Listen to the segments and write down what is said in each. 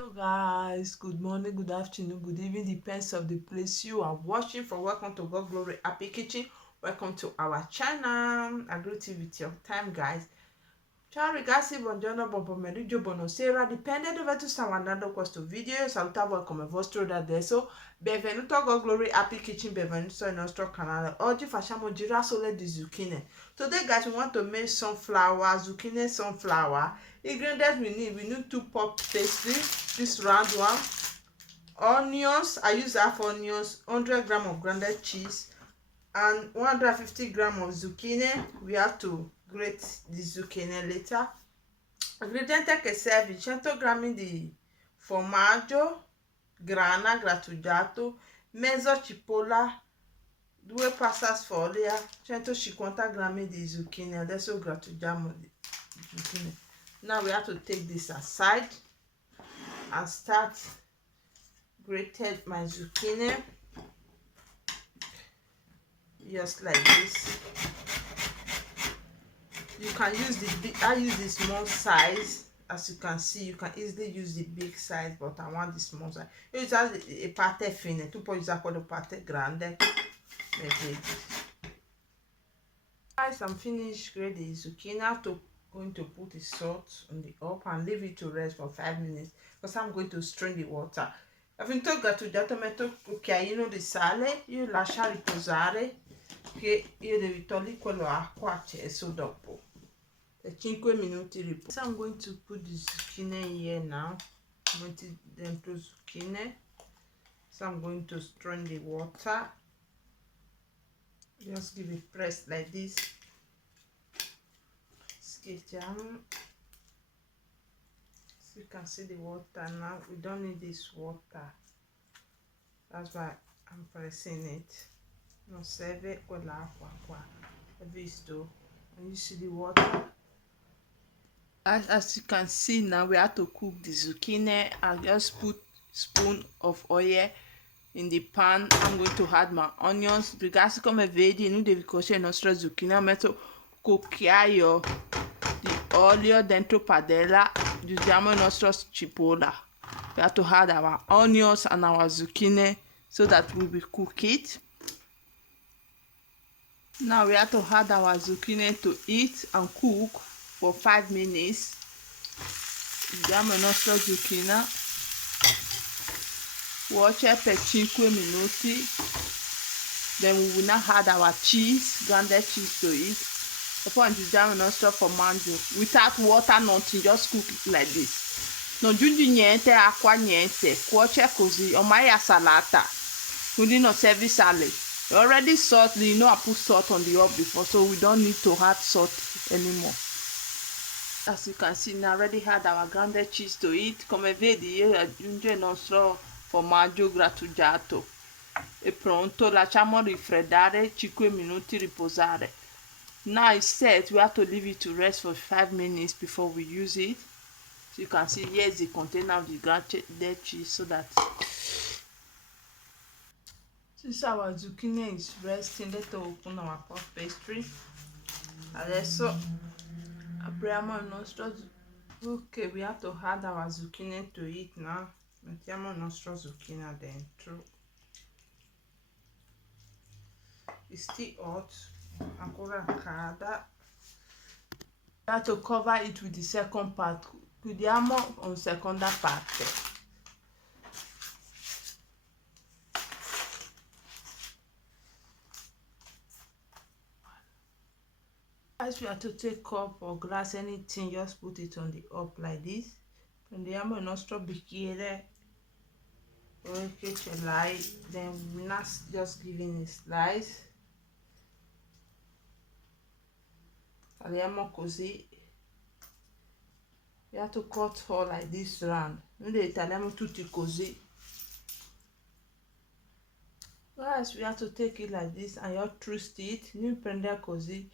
Hello guys, good morning, good afternoon, good evening, depends of the place you are watching from. Welcome to God Glory Happy Kitchen. Welcome to our channel. I greet you with your time, guys. Ciao ragazzi, buongiorno, buon pomeriggio, buonasera, dipende dove tu stai guardando questo video. Salutavo come vostro da adesso. Benvenuto a God Glory Happy Kitchen, benvenuto al nostro canale. Oggi facciamo girasole di zucchine. Today guys, we want to make sunflower, zucchine sunflower. Ingredients we need 2 puff pastry, this round one, onions. I use half onions, 100 grams of grounded cheese, and 150 grams of zucchine. We have to grate the zucchine later. Ingredienti che serve: 100 grammi di formaggio grana grattugiato, mezzo cipolla, 2 pasta sfoglia, 150 grammi di zucchine. Adesso grattugiamo di zucchine. Now we have to take this aside and start grated my zucchini just like this. You can use the big, I use the small size. As you can see, you can easily use the big size, but I want the small size. Io uso a parte fine, tu puoi usare quello parte grande. Guys, I'm finished grating the zucchini. I'm going to put the salt on the up and leave it to rest for 5 minutes because I'm going to strain the water. Ho finito grattugiato, metto un cucchiaino di sale, io lascio riposare che io devo togliere quello acqua acceso dopo. Per 5 minuti riposo. So I'm going to put the zucchini here now. I'm going to dentro zucchini. So I'm going to strain the water. Just give it press like this. Schiacciamo. So you can see the water now. We don't need this water. That's why I'm pressing it. Non serve quell'acqua qua. Hai visto? And you see the water? As you can see now, we have to cook the zucchini. I just put spoon of oil in the pan. I'm going to add my onions. Ragazzi, come vedi, noi devi cuocere il nostro zucchine. Ho messo cucchiaio di olio dentro padella. Usiamo il nostro cipolla. We have to add our onions and our zucchini so that we will cook it. Now we have to add our zucchini to it and cook for 5 minutes. Usiamo il nostro zucchina. Cuoce per 5 minuti. Then we will now add our cheese, grounded cheese to it. E poi aggiungiamo il nostro formaggio. Without water, nothing, just cook it like this. Non aggiungi niente, acqua, niente. Cuoce così, ormai è salata. Quindi non serve sale. Already salt, you know I put salt on the up before, so we don't need to add salt anymore. As you can see, now already had our grounded cheese to it. Come vedi, io aggiungo il nostro formaggio grattugiato. È pronto, lasciamo raffreddare 5 minuti, riposare. Now it's set, we have to leave it to rest for 5 minutes before we use it. So you can see here is the container of the grounded cheese, so that since our zucchini is resting, let's open our puff pastry. Adesso apriamo il nostro. Ok, we have to add our zucchini to it now. Mettiamo il nostro zucchina dentro. It's still hot, ancora calda. We have to cover it with the second part. Chiudiamo con seconda parte. As we have to take cup or glass, anything, just put it on the up like this. Prendiamo il nostro bicchiere che ce l'hai, then we're not just giving a slice. Tagliamo così. We have to cut all like this round. Noi li tagliamo tutti così. Guys, we have to take it like this and you twist it. Noi prendiamo così.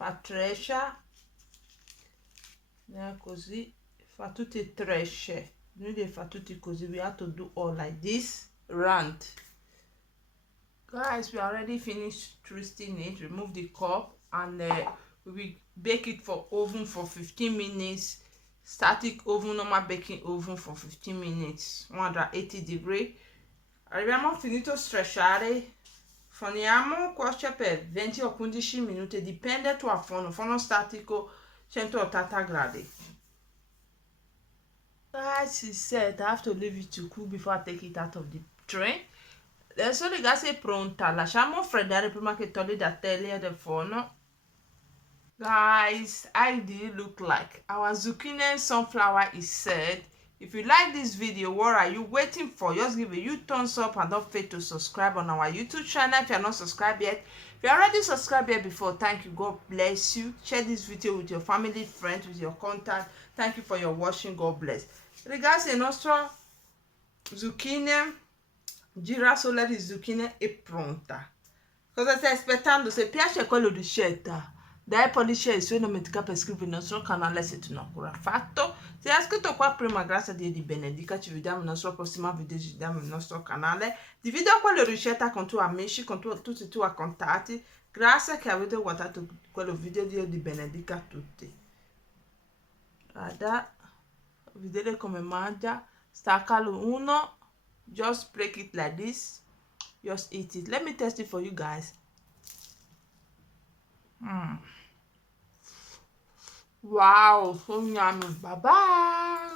Fa treccia, così, fa tutti trecce. Noi li fa tutti così. We have to do all like this round. Guys, we already finished twisting it. Remove the cup and we will bake it for oven for 15 minutes. static oven, normal baking oven for 15 minutes, 180 degree. Abbiamo finito strisciare, forniamo cuoce per 20 o 15 minuti, dipende tuo forno statico 180 gradi. Guys, it's set. I have to leave it to cool before I take it out of the tray. Adesso ragazzi è pronta, lasciamo freddare prima che togli da teglia del forno. Guys, how did it look like? Our zucchini and sunflower is set. If you like this video, what are you waiting for? Just give a huge thumbs up and don't forget to subscribe on our YouTube channel if you're not subscribed yet. If you're already subscribed yet before, thank you. God bless you. Share this video with your family, friends, with your contact. Thank you for your watching. God bless. Ragazzi, il nostro zucchine, girasole di zucchine è pronta. Cosa stai aspettando? Se piace quello di ricetta, dai pollice su e non dimentica per iscriverti al nostro canale se tu non ancora fatto. Se hai iscritto qua prima, grazie a Dio di benedica. Ci vediamo nella nostra prossima video, ci vediamo nel nostro canale. Divido quella ricetta con tuoi amici, con tutti i tuoi contatti. Grazie che avete guardato quello video. Dio di benedica a tutti. Guarda, vedete come mangia. Staccalo uno, just break it like this. Just eat it. Let me test it for you guys. Wow, so yummy. Bye bye.